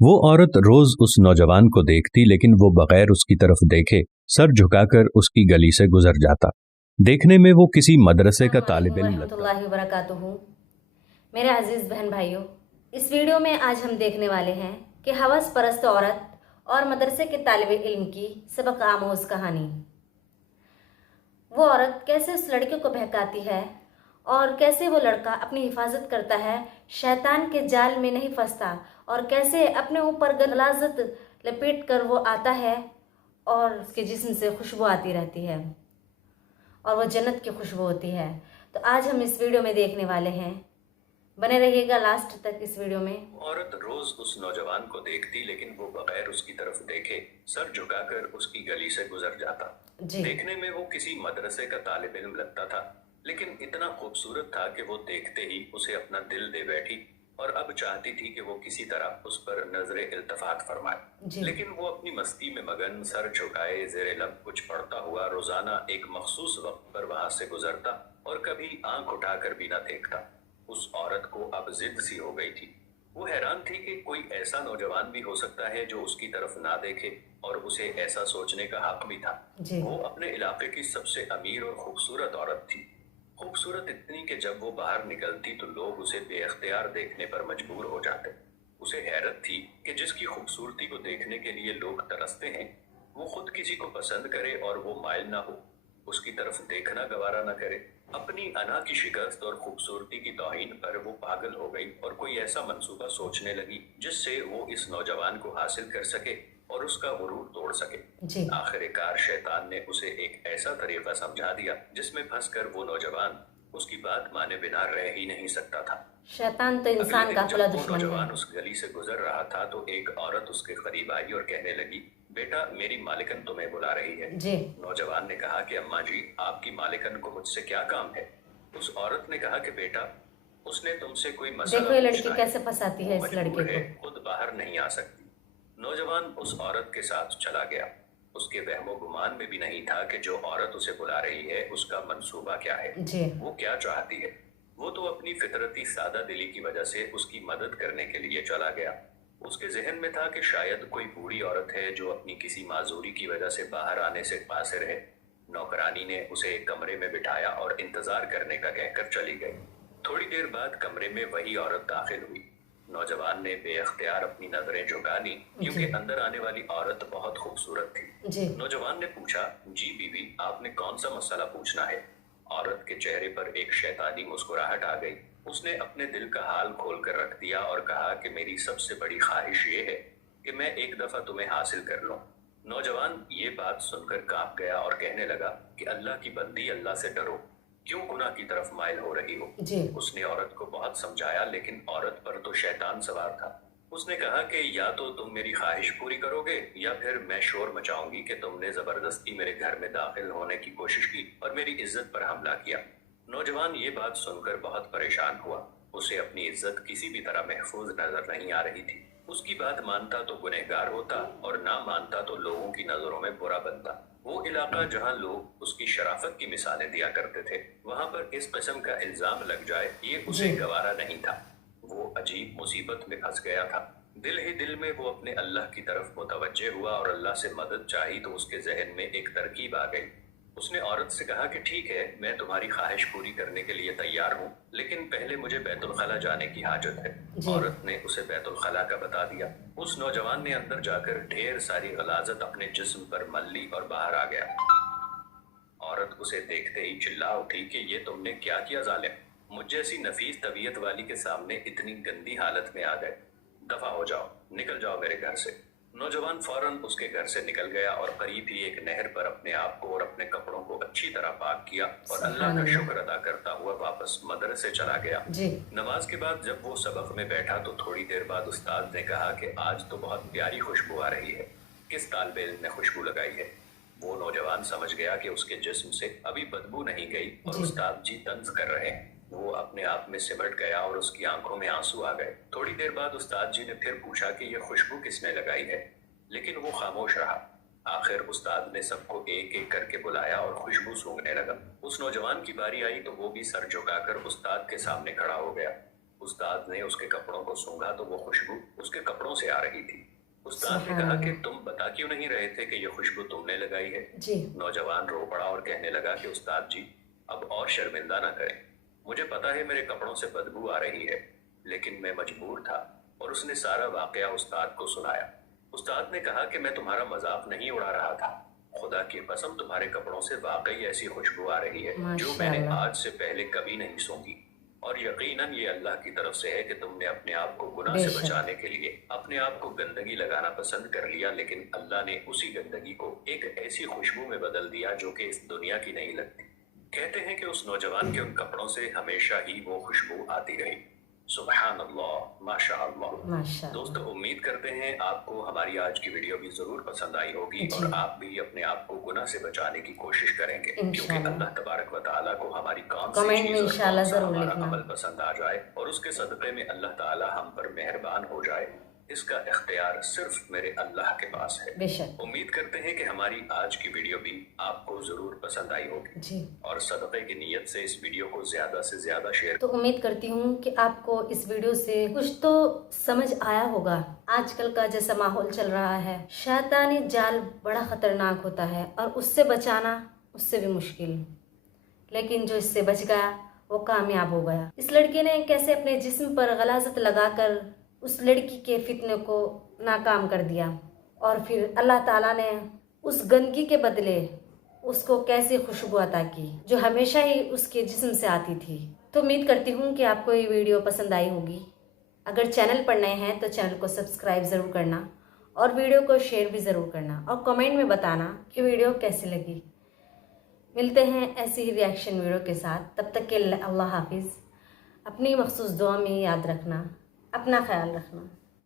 वो औरत रोज उस नौजवान को देखती, लेकिन वो बगैर उसकी तरफ देखे सर झुकाकर उसकी गली से गुजर जाता। देखने में वो किसी मदरसे का तालिब इल्म लगता। रहमतुल्लाहि व बरकातुहू। मेरे अजीज़ बहन भाइयों, इस वीडियो में आज हम देखने वाले हैं कि हवस परस्त औरत और मदरसे के तालिब इल्म की सबक आमोज कहानी। वो औरत कैसे उस लड़के को बहकाती है और कैसे वो लड़का अपनी हिफाजत करता है, शैतान के जाल में नहीं फंसता, और कैसे अपने ऊपर गलाजत लपेट कर वो आता है और उसके जिस्म से खुशबू आती रहती है और वो जन्नत की खुशबू होती है। तो आज हम इस वीडियो में देखने वाले हैं, बने रहिएगा लास्ट तक इस वीडियो में। औरत रोज उस नौजवान को देखती, लेकिन वो बगैर उसकी तरफ देखे सर झुकाकर उसकी गली से गुजर जाता। देखने में वो किसी मदरसे का तालिब इल्म लगता था, लेकिन इतना खूबसूरत था कि वो देखते ही उसे अपना दिल दे बैठी और अब चाहती थी कि वो किसी तरह उस पर नजरे इल्तफात फरमाए। लेकिन वो अपनी मस्ती में मगन सर झुकाए जेरे लब कुछ पढ़ता हुआ रोजाना एक मखसूस वक्त पर वहां से गुजरता और कभी आंख उठाकर भी न देखता। उस औरत को अब जिद सी हो गई थी। वो हैरान थी कि कोई ऐसा नौजवान भी हो सकता है जो उसकी तरफ ना देखे, और उसे ऐसा सोचने का हक भी था। वो अपने इलाके की सबसे अमीर और खूबसूरत औरत थी। खूबसूरत इतनी कि जब वो बाहर निकलती तो लोग उसे बेअख्तियार देखने पर मजबूर हो जाते। उसे हैरत थी कि जिसकी खूबसूरती को देखने के लिए लोग तरसते हैं, वो खुद किसी को पसंद करे और वो माइल ना हो, उसकी तरफ देखना गवारा न करे। अपनी अना की शिकस्त और खूबसूरती की तौहीन पर वो पागल हो गई और कोई ऐसा मंसूबा सोचने लगी जिससे वो इस नौजवान को हासिल कर सके और उसका गुरूर तोड़ सके। आखिरकार शैतान ने उसे एक ऐसा तरीका समझा दिया जिसमें फंसकर वो नौजवान उसकी बात माने बिना रह ही नहीं सकता था। शैतान तो इंसान का खुला दुश्मन है। नौजवान उस गली से गुजर रहा था तो एक औरत उसके करीब आई और कहने लगी, बेटा मेरी मालिकन तुम्हें बुला रही है। नौजवान ने कहा कि अम्मा जी, आपकी मालिकन को मुझसे क्या काम है। उस औरत ने कहा कि बेटा, उसने तुमसे कोई मसला देखो ये पूछना लड़की है। कैसे फंसाती है इस लड़के को। खुद बाहर नहीं आ सकती। नौजवान उस औरत के साथ चला गया। उसके वहमो गुमान में भी नहीं था कि जो औरत उसे बुला रही है उसका मंसूबा क्या है, वो क्या चाहती है। वो तो अपनी फितरती सादा दिली की वजह से उसकी मदद करने के लिए चला गया। उसके जहन में था कि शायद कोई बूढ़ी औरत है जो अपनी किसी माजूरी की वजह से बाहर आने से कासिर है। नौकरानी ने उसे एक कमरे में बिठाया और इंतजार करने का कहकर चली गई। थोड़ी देर बाद कमरे में वही औरत दाखिल हुई। नौजवान ने बेअख्तियार अपनी नजरें झुका ली, क्योंकि अंदर आने वाली औरत बहुत खूबसूरत थी। नौजवान ने पूछा, जी बीवी, आपने कौन सा मसला पूछना है। औरत के चेहरे पर एक शैतानी मुस्कुराहट आ गई। उसने अपने दिल का हाल खोल कर रख दिया और कहा कि मेरी सबसे बड़ी ख्वाहिश ये है कि मैं एक दफा तुम्हें हासिल कर लूं। नौजवान ये बात सुनकर कांप गया और कहने लगा कि अल्लाह की बंदी, अल्लाह से डरो, क्यों गुनाह की तरफ माइल हो रही हो। उसने औरत को बहुत समझाया, लेकिन औरत पर तो शैतान सवार था। उसने कहा कि या तो तुम मेरी ख्वाहिश पूरी करोगे या फिर मैं शोर मचाऊंगी कि तुमने जबरदस्ती मेरे घर में दाखिल होने की कोशिश की और मेरी इज्जत पर हमला किया। नौजवान ये बात सुनकर बहुत परेशान हुआ। उसे अपनी इज्जत किसी भी तरह महफूज नजर नहीं आ रही थी। उसकी बात मानता तो गुनहगार होता और ना मानता तो लोगों की नजरों में बुरा बनता। वो इलाका जहाँ लोग उसकी शराफत की मिसालें दिया करते थे, वहां पर इस किस्म का इल्जाम लग जाए, ये उसे गवारा नहीं था। वो अजीब मुसीबत में फंस गया था। दिल ही दिल में वो अपने अल्लाह की तरफ मुतवज्जे हुआ और अल्लाह से मदद चाही तो उसके जहन में एक तरकीब आ गई। उसने औरत से कहा कि ठीक है, मैं तुम्हारी ख्वाहिश पूरी करने के लिए तैयार हूँ, लेकिन पहले मुझे बैतुल खला जाने की हाजत है। औरत ने उसे बैतुल खला का बता दिया। उस नौजवान ने अंदर जाकर ढेर सारी गलाजत अपने जिस्म पर मल ली और बाहर आ गया। औरत उसे देखते ही चिल्ला उठी कि ये तुमने क्या किया जालिम, मुझ जैसी नफीस तबीयत वाली के सामने इतनी गंदी हालत में आ गए। दफा हो जाओ, निकल जाओ मेरे घर से। नौजवान फौरन उसके घर से निकल गया और करीब ही एक नहर पर अपने आप को और अपने कपड़ों को अच्छी तरह पाक किया और अल्लाह का शुक्र अदा करता हुआ वापस मदरसे चला गया। नमाज के बाद जब वो सबक में बैठा तो थोड़ी देर बाद उस्ताद ने कहा कि आज तो बहुत प्यारी खुशबू आ रही है, किस तालिबे इल्म ने खुशबू लगाई है। वो नौजवान समझ गया कि उसके जिस्म से अभी बदबू नहीं गई और उस्ताद जी तंज कर रहे हैं। वो अपने आप में सिमट गया और उसकी आंखों में आंसू आ गए। थोड़ी देर बाद उस्ताद जी ने फिर पूछा कि यह खुशबू किसने लगाई है, लेकिन वो खामोश रहा। आखिर उस्ताद ने सबको एक एक करके बुलाया और खुशबू सूंघने लगा। उस नौजवान की बारी आई तो वो भी सर झुकाकर उस्ताद के सामने खड़ा हो गया। उस्ताद ने उसके कपड़ों को सूंघा तो वो खुशबू उसके कपड़ों से आ रही थी। उस्ताद ने कहा कि तुम बता क्यों नहीं रहे थे कि ये खुशबू तुमने लगाई है? जी। नौजवान रो पड़ा और कहने लगा कि उस्ताद जी, अब और शर्मिंदा ना करें। मुझे पता है मेरे कपड़ों से बदबू आ रही है, लेकिन मैं मजबूर था। और उसने सारा वाकया उस्ताद को सुनाया। उस्ताद ने कहा कि मैं तुम्हारा मजाक नहीं उड़ा रहा था। खुदा की कसम तुम्हारे कपड़ों से वाकई ऐसी खुशबू आ रही है जो मैंने आज से पहले कभी नहीं सूंघी। और यकीनन ये अल्लाह की तरफ से है कि तुमने अपने आप को गुनाह से बचाने के लिए अपने आप को गंदगी लगाना पसंद कर लिया, लेकिन अल्लाह ने उसी गंदगी को एक ऐसी खुशबू में बदल दिया जो कि इस दुनिया की नहीं लगती। कहते हैं कि उस नौजवान के उन कपड़ों से हमेशा ही वो खुशबू आती रही। सुभान अल्लाह, माशा अल्लाह। दोस्तों, उम्मीद करते हैं आपको हमारी आज की वीडियो भी जरूर पसंद आई होगी और आप भी अपने आप को गुनाह से बचाने की कोशिश करेंगे, क्योंकि अल्लाह तबारक व तआला को हमारी कौन सी चीज और कौन सा हमारा अमल पसंद आ जाए और उसके सदक़े में अल्लाह ताला हम पर मेहरबान हो जाए, इसका इख्तियार सिर्फ मेरे अल्लाह के पास है। बेशक। उम्मीद करते हैं कि हमारी आज की वीडियो भी आपको जरूर पसंद आई होगी जी। और सदक़े की नीयत से इस वीडियो को ज्यादा से ज्यादा शेयर। तो उम्मीद करती हूँ कि आपको इस वीडियो से कुछ तो समझ आया होगा। आजकल का जैसा माहौल चल रहा है, शैतानी जाल बड़ा खतरनाक होता है और उससे बचाना उससे भी मुश्किल, लेकिन जो इससे बच गया वो कामयाब हो गया। इस लड़के ने कैसे अपने जिस्म पर गलाजत लगाकर उस लड़की के फितने को नाकाम कर दिया और फिर अल्लाह ताला ने उस गंदगी के बदले उसको कैसे खुशबू अता की जो हमेशा ही उसके जिस्म से आती थी। तो उम्मीद करती हूँ कि आपको ये वीडियो पसंद आई होगी। अगर चैनल पर नए हैं तो चैनल को सब्सक्राइब ज़रूर करना और वीडियो को शेयर भी ज़रूर करना और कमेंट में बताना कि वीडियो कैसी लगी। मिलते हैं ऐसी ही रिएक्शन वीडियो के साथ, तब तक के अल्लाह हाफिज़। अपनी मखसूस दुआ में याद रखना, अपना ख्याल रखना।